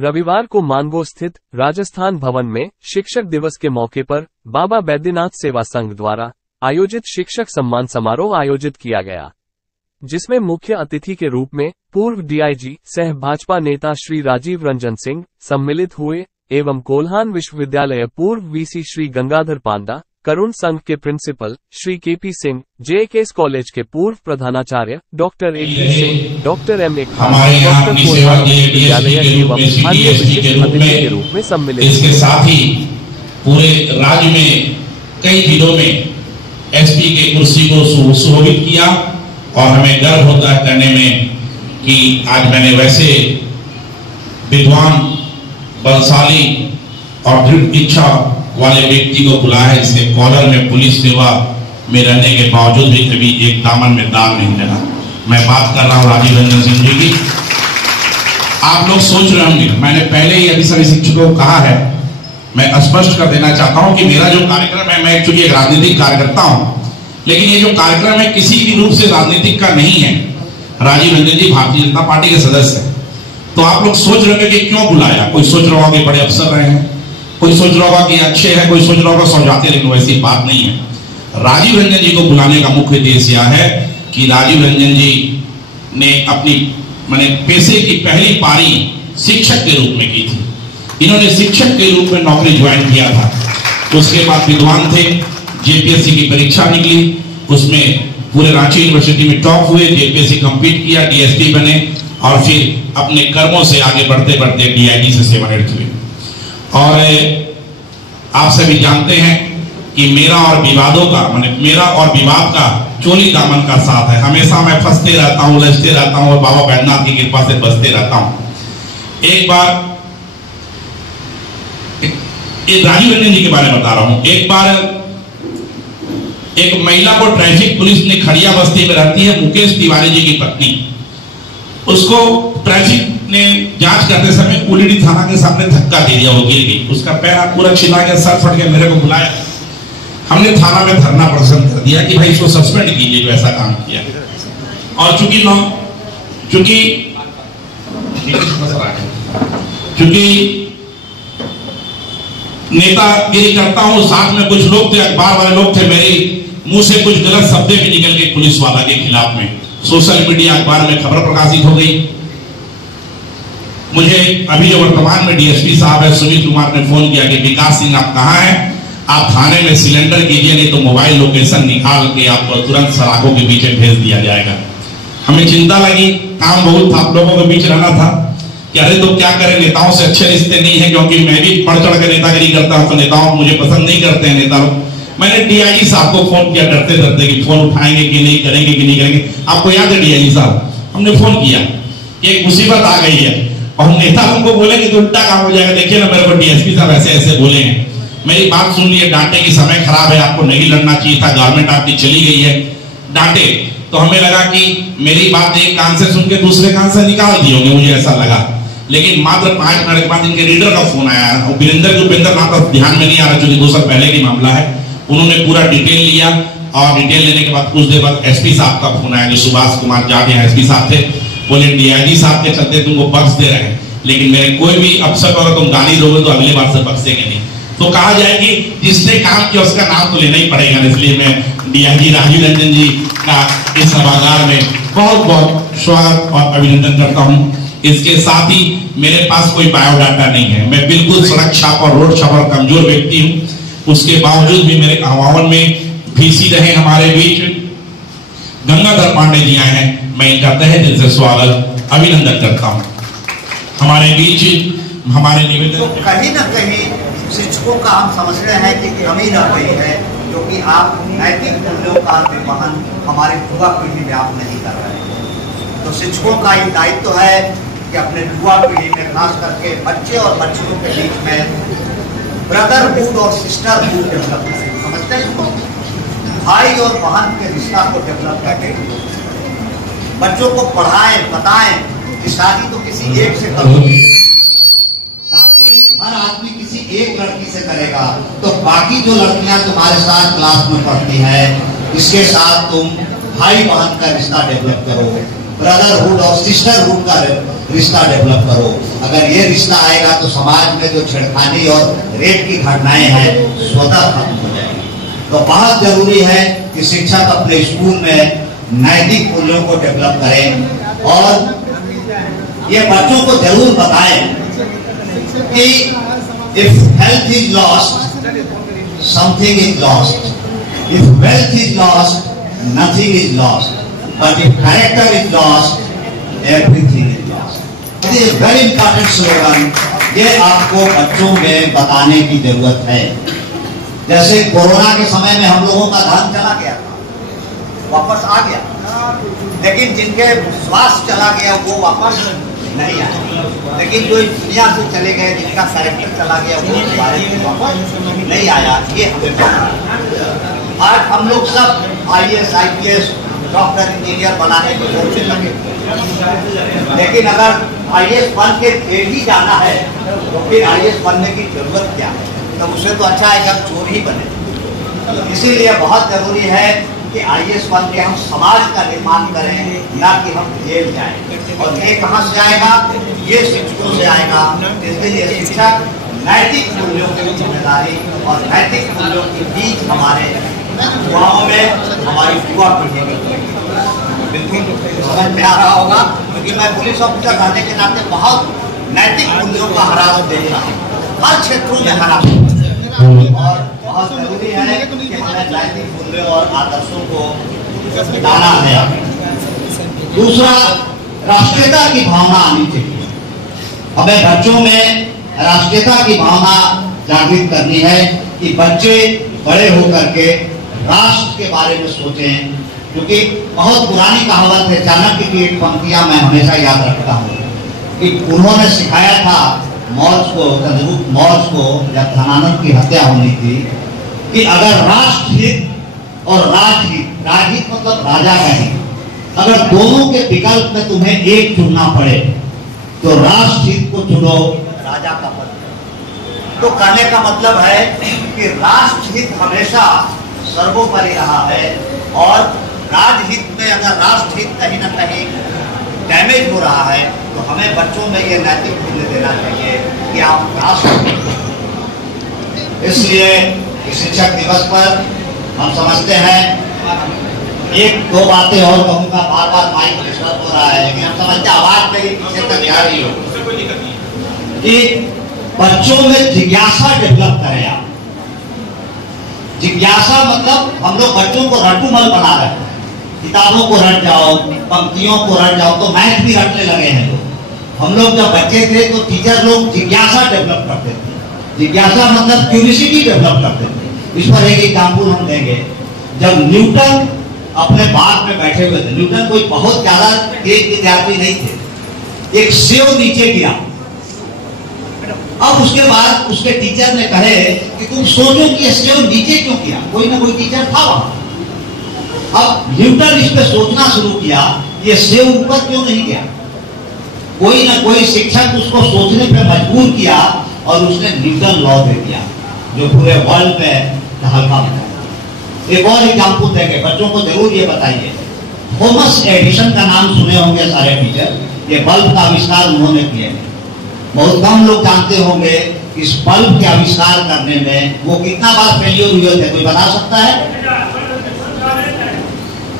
रविवार को मानगो स्थित राजस्थान भवन में शिक्षक दिवस के मौके पर बाबा बैद्यनाथ सेवा संघ द्वारा आयोजित शिक्षक सम्मान समारोह आयोजित किया गया, जिसमें मुख्य अतिथि के रूप में पूर्व डीआईजी सह भाजपा नेता श्री राजीव रंजन सिंह सम्मिलित हुए एवं कोल्हान विश्वविद्यालय पूर्व वीसी श्री गंगाधर पांडा, करुण संघ के principal Shri KP Singh, JKS college के पूर्व प्रधानाचार्य doctor A Singh, doctor M A Khan, doctor Kolhan विश्वविद्यालय एवं अन्य विशिष्ट अतिथि के रूप में सम्मिलित। इसके साथ ही पूरे राज्य में कई जिलों में एसपी के कुर्सी को सुशोभित किया और हमें गर्व होता है करने में कि आज मैंने वैसे विद्वान, बलशाली और दृढ़ इच्छा वाले व्यक्ति को बुलाया है जिसके कॉलर में पुलिस सेवा में रहने के बावजूद भी कभी एक दामन में दाग नहीं लगा। मैं बात कर रहा हूं राजीव रंजन सिंह जी की। आप लोग सोच रहे होंगे, मैंने पहले ही अभी सभी शिक्षकों को कहा है, मैं स्पष्ट कर देना चाहता हूं कि मेरा जो कार्यक्रम है, मैं एक्चुअली एक राजनीतिक कार्यकर्ता हूं, लेकिन ये जो कार्यक्रम है किसी भी रूप से राजनीतिक का नहीं है। राजीव रंजन जी भारतीय जनता पार्टी के सदस्य है, तो आप लोग सोच रहे होंगे कि क्यों बुलाया। कोई सोच रहा होगा कि बड़े अफसर रहे हैं, कोई सोच रहा होगा कि अच्छे हैं, कोई सोच रहा होगा समझाते, लेकिन वैसी बात नहीं है। राजीव रंजन जी को बुलाने का मुख्य उद्देश्य यह है कि राजीव रंजन जी ने अपनी पेशे की पहली पारी शिक्षक के रूप में की थी। इन्होंने शिक्षक के रूप में नौकरी ज्वाइन किया था, उसके बाद विद्वान थे, जेपीएससी की परीक्षा निकली, उसमें पूरे रांची यूनिवर्सिटी में टॉप हुए, जेपीएससी कंप्लीट किया, डीएसपी बने और फिर अपने कर्मों से आगे बढ़ते बढ़ते डीआईजी से सेवानिवृत्त हुए। और आप सभी जानते हैं कि मेरा और विवाद का चोली दामन का साथ है। हमेशा मैं फंसते रहता हूं, उलझते रहता हूं और बाबा बैद्यनाथ की कृपा से बचते रहता हूं। एक बार राजीव रंजन जी के बारे में बता रहा हूं। एक बार एक महिला को ट्रैफिक पुलिस ने, खड़िया बस्ती में रहती है, मुकेश तिवारी जी की पत्नी, उसको ट्रैफिक ने जांच करते समय कुलीडी थाना के सामने धक्का दे दिया, वो गिर गई, उसका पैर पूरा छिला गया, सर फट गया। मेरे को बुलाया, हमने थाना में धरना प्रदर्शन कर दिया कि भाई इसको सस्पेंड कीजिए जो ऐसा काम किया। और चूंकि नेतागिरी करता हूं, साथ में कुछ लोग थे, अखबार वाले लोग थे, मेरे मुंह से कुछ गलत शब्द भी निकल गए पुलिस वाला के खिलाफ में, सोशल मीडिया अखबार में खबर प्रकाशित हो गई। मुझे अभी जो वर्तमान में डीएसपी साहब है सुनील कुमार ने फोन किया कि विकास सिंह आप कहाँ हैं, आप थाने में सिलेंडर कीजिए, नहीं तो मोबाइल लोकेशन निकाल के आपको तुरंत सलाखों के पीछे भेज दिया जाएगा। हमें चिंता लगी, काम बहुत था, आप लोगों के बीच रहना था कि अरे तो क्या करें, नेताओं से अच्छे रिश्ते नहीं है, क्योंकि मैं भी बढ़ चढ़ के नेतागिरी करता हूं, तो नेताओं मुझे पसंद नहीं करते हैं नेता लोग। मैंने डीआईजी साहब को फोन किया डरते डरते कि फोन उठाएंगे कि नहीं, करेंगे कि नहीं करेंगे। आपको याद है डीआईजी साहब, हमने फोन किया, एक मुसीबत आ गई है और नेता हमको बोले कि उल्टा काम हो जाएगा। देखिए ना, मेरे को डीएसपी साहब ऐसे ऐसे बोले हैं, मेरी बात सुन लिए, डांटे कि समय खराब है, आपको नहीं लड़ना चाहिए था, गवर्नमेंट आपकी चली गई है, डांटे। तो हमें लगा कि मेरी बात एक कान से सुन के दूसरे कान से निकाल दी होगी, मुझे ऐसा लगा। लेकिन मात्र 5 मिनट के बाद इनके रीडर का फोन आया, वीरेंद्र नाम का ध्यान में नहीं आ रहा, जो 2 साल पहले की मामला है। उन्होंने पूरा डिटेल लिया और डिटेल लेने के बाद कुछ देर बाद एसपी साहब का फोन आया, जो सुभाष कुमार जाट एसपी साहब थे, बोले डीआईजी साहब के चलते तुमको बख्श दे रहे हैं, लेकिन मेरे कोई भी अफसर को अगर तुम गाली दोगे तो अगली बार से बख्शेंगे नहीं। तो कहा जाए कि जिसने काम किया उसका नाम तो लेना ही पड़ेगा। इसलिए मैं डीआईजी राजीव रंजन जी का इस सभागार में बहुत बहुत स्वागत और अभिनंदन करता हूं। इसके साथ ही मेरे पास कोई बायोडाटा नहीं है, मैं बिल्कुल सड़क छाप और रोड छाप और कमजोर व्यक्ति हूं। उसके बावजूद भी मेरे आह्वान में भीसी रहे हमारे बीच गंगाधर पांडे जी आए हैं, मैं इनका तहे दिल से स्वागत अभिनंदन करता हूं। हमारे बीच हमारे निवेदन, तो कहीं ना कहीं शिक्षकों का हम समझ रहे हैं कि कमी रह गई है, क्योंकि आप नैतिक मूल्यों का निर्वहन हमारे युवा पीढ़ी में आप नहीं कर रहे हैं। तो शिक्षकों का ये दायित्व है कि अपने युवा पीढ़ी में खास करके बच्चे और बच्चियों के बीच में ब्रदरहुड और सिस्टरहुड डेवलप करें। समझते हैं इसको, भाई और बहन के रिश्ता को डेवलप करके बच्चों को पढ़ाएं, बताएं कि शादी तो किसी एक से करोगे, शादी हर आदमी किसी एक लड़की से करेगा, तो बाकी जो लड़कियां तुम्हारे साथ क्लास में पढ़ती है, इसके साथ तुम भाई बहन का रिश्ता डेवलप करो। ब्रदरहुड और सिस्टरहुड का रिश्ता डेवलप करो। अगर ये रिश्ता आएगा तो समाज में जो छेड़खानी और रेप की घटनाएं हैं स्वतः खत्म हो जाएगी। तो बहुत जरूरी है कि शिक्षक अपने स्कूल में नैतिक मूल्यों को डेवलप करें और ये बच्चों को जरूर बताएं कि if health is lost something is lost, if wealth is lost nothing is lost, but if character is lost, everything is lost. It is a very important slogan. ये आपको बच्चों में बताने की जरूरत है। जैसे कोरोना के समय में हम लोगों का धन चला गया था, वापस आ गया, लेकिन जिनके स्वास्थ्य चला गया वो वापस नहीं आया। लेकिन जो इस दुनिया से चले गए, जिनका कैरेक्टर चला गया, वो दोबारा वापस नहीं आया। ये हमें आज हम लोग सब IAS, IPS, डॉक्टर, इंजीनियर बनाने की कोशिश लगे, लेकिन अगर IAS बन के खेल ही जाना है तो फिर IAS बनने की जरूरत क्या है? तो उससे तो अच्छा है जब चोर ही बने। इसीलिए बहुत जरूरी है कि IAS बन के हम समाज का निर्माण करें, ना कि हम जेल जाएं। और ये कहाँ से आएगा? ये शिक्षकों से आएगा। इसलिए शिक्षक नैतिक मूल्यों की जिम्मेदारी और नैतिक मूल्यों के बीच हमारे युवाओं में, हमारी युवा पीढ़ी में बिल्कुल समझ में आ रहा होगा, क्योंकि मैं पुलिस ऑफिसर रहने के नाते बहुत नैतिक मूल्यों का ह्रास देख रहा हूँ, हर क्षेत्रों में ह्रास। और बहुत जरूरी है कि हमें नैतिक मूल्यों और आदर्शों को लाना है। दूसरा, राष्ट्रीयता की भावना आनी चाहिए। हमें बच्चों में राष्ट्रीयता की भावना जागृत करनी है कि बच्चे बड़े होकर के राष्ट्र के बारे में सोचें, क्योंकि बहुत पुरानी कहावत है, चाणक्य की एक पंक्तियां मैं हमेशा याद रखता हूँ कि उन्होंने सिखाया था मौर्य को, चंद्रगुप्त मौर्य को, जब धनानंद की हत्या होनी थी, कि अगर राष्ट्रहित और राजहित, राजहित मतलब राजा का हित, अगर दोनों के विकल्प में तुम्हें एक चुनना पड़े तो राष्ट्रहित को चुनो, राजा का पद। तो कहने का मतलब है कि राष्ट्रहित हमेशा सर्वोपरि रहा है, और राजहित में अगर राष्ट्रहित कहीं ना कहीं डैमेज हो रहा है तो हमें बच्चों में ये नैतिक मूल्य देना चाहिए कि आप राष्ट्र। इसलिए शिक्षक दिवस पर हम समझते हैं, एक दो बातें और कहूँगा, बार बार माइक डिस्टर्ब हो रहा है, लेकिन हम समझते आवाज मेरी पीछे तक जा रही हो, कि बच्चों में जिज्ञासा डेवलप करें आप। जिज्ञासा मतलब हम लोग बच्चों को रट्टूमल बना रहे हैं, किताबों को रट जाओ, पंक्तियों को रट जाओ, तो मैथ भी रटने लगे हैं लोग। हम लोग जब बच्चे थे तो टीचर लोग जिज्ञासा डेवलप करते थे। जिज्ञासा मतलब क्यूरियोसिटी डेवलप करते थे। इस पर एक एग्जाम्पल हम देंगे। जब न्यूटन अपने बाग में बैठे हुए थे, न्यूटन कोई बहुत ज्यादा तेज विद्यार्थी नहीं थे, एक सेव नीचे गिरा। अब उसके बाद उसके टीचर ने कहे कि तुम सोचो कि ये सेव नीचे क्यों गिरा, कोई ना कोई टीचर था वहां। अब न्यूटन इस पे सोचना शुरू किया, ये सेव ऊपर क्यों नहीं गया। कोई ना कोई शिक्षक उसको सोचने पे मजबूर किया और उसने न्यूटन लॉ दे दिया, जो पूरे वर्ल्ड में तहलका मचाया। एक और एग्जाम्पल देंगे, बच्चों को जरूर ये बताइए। थॉमस एडिसन का नाम सुने होंगे सारे टीचर, ये बल्ब का आविष्कार उन्होंने किया। बहुत कम लोग जानते होंगे इस बल्ब के आविष्कार करने में वो कितना बार फेलियर हुए थे, कोई बता सकता है?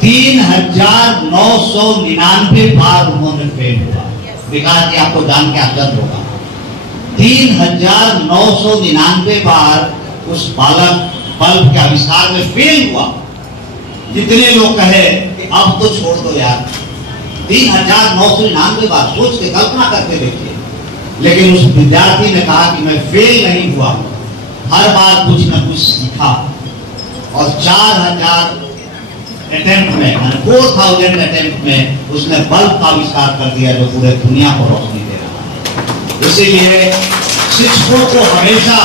3999 बार उन्होंने फेल हुआ। विकास जी आपको जान के आश्चर्य होगा, 3999 बार उस बालक बल्ब के आविष्कार में फेल हुआ। जितने लोग कहे कि अब तो छोड़ दो यार, 3999 बार, सोच के कल्पना करके देखिए। लेकिन उस विद्यार्थी ने कहा कि मैं फेल नहीं हुआ, हर बार कुछ न कुछ सीखा, और 4000 अटेम्प्ट में, 4000 अटेम्प्ट में उसने बल्ब का आविष्कार कर दिया जो पूरे दुनिया को रोशनी दे रहा है। इसीलिए शिक्षकों को हमेशा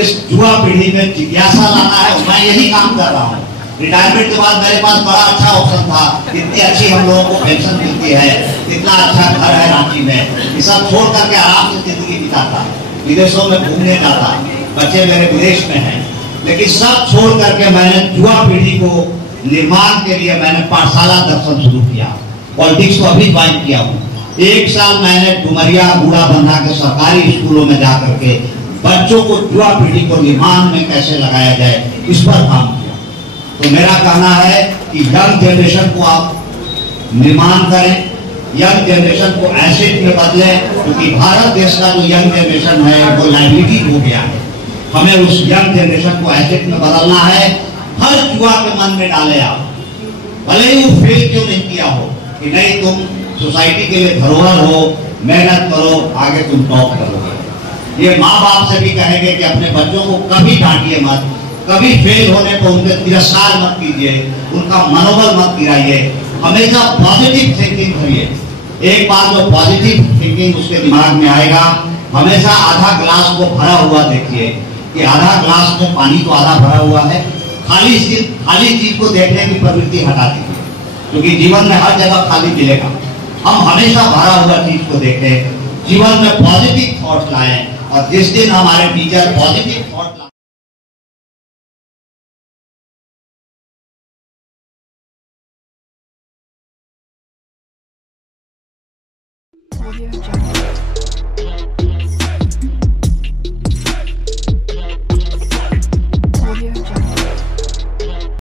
इस युवा पीढ़ी में जिज्ञासा लाना है। मैं यही काम कर रहा हूँ। रिटायरमेंट के बाद मेरे पास बड़ा अच्छा ऑप्शन था, इतनी अच्छी हम लोगों को पेंशन मिलती है, इतना अच्छा घर है रांची में, ये सब छोड़ करके आराम से जिंदगी बिताता, विदेशों में घूमने जाता, बच्चे मेरे विदेश में हैं, लेकिन सब छोड़ करके मैंने युवा पीढ़ी को निर्माण के लिए मैंने पाठशाला दर्शन शुरू किया। पॉलिटिक्स को अभी ज्वाइन किया हूँ। 1 साल मैंने डुमरिया बूढ़ा बंधा के सरकारी स्कूलों में जाकर के बच्चों को जुआ पीढ़ी को निमान में कैसे लगाया जाए इस पर काम किया। तो मेरा कहना है कि यंग जनरेशन को आप निर्माण करें, यंग जनरेशन को एसेट में बदलें, क्योंकि भारत देश का जो यंग जनरेशन है वो लाइबिलिटी हो गया है। हमें उस यंग जनरेशन को एसेट में बदलना है। हर जुआ के मन में डाले आप, भले ही वो फेल क्यों नहीं किया हो, कि नहीं तुम सोसाइटी के लिए धरोहर हो, मेहनत करो, आगे तुम टॉप करोगे। ये माँ बाप से भी कहेंगे कि अपने बच्चों को कभी डांटिए मत, कभी फेल होने पर उनके तिरस्कार मत कीजिए, उनका मनोबल मत गिराइए, हमेशा पॉजिटिव थिंकिंग करिए। एक बार जो पॉजिटिव थिंकिंग उसके दिमाग में आएगा, हमेशा आधा ग्लास को भरा हुआ देखिए कि आधा ग्लास में पानी तो आधा भरा हुआ है। खाली चीज को देखने की प्रवृत्ति हटा दीजिए, क्योंकि जीवन में हर जगह खाली मिलेगा। हम हमेशा भरा हुआ चीज को देखें, जीवन में पॉजिटिव थॉट लाएं, और जिस दिन हमारे teacher positive thought Audio Jungle.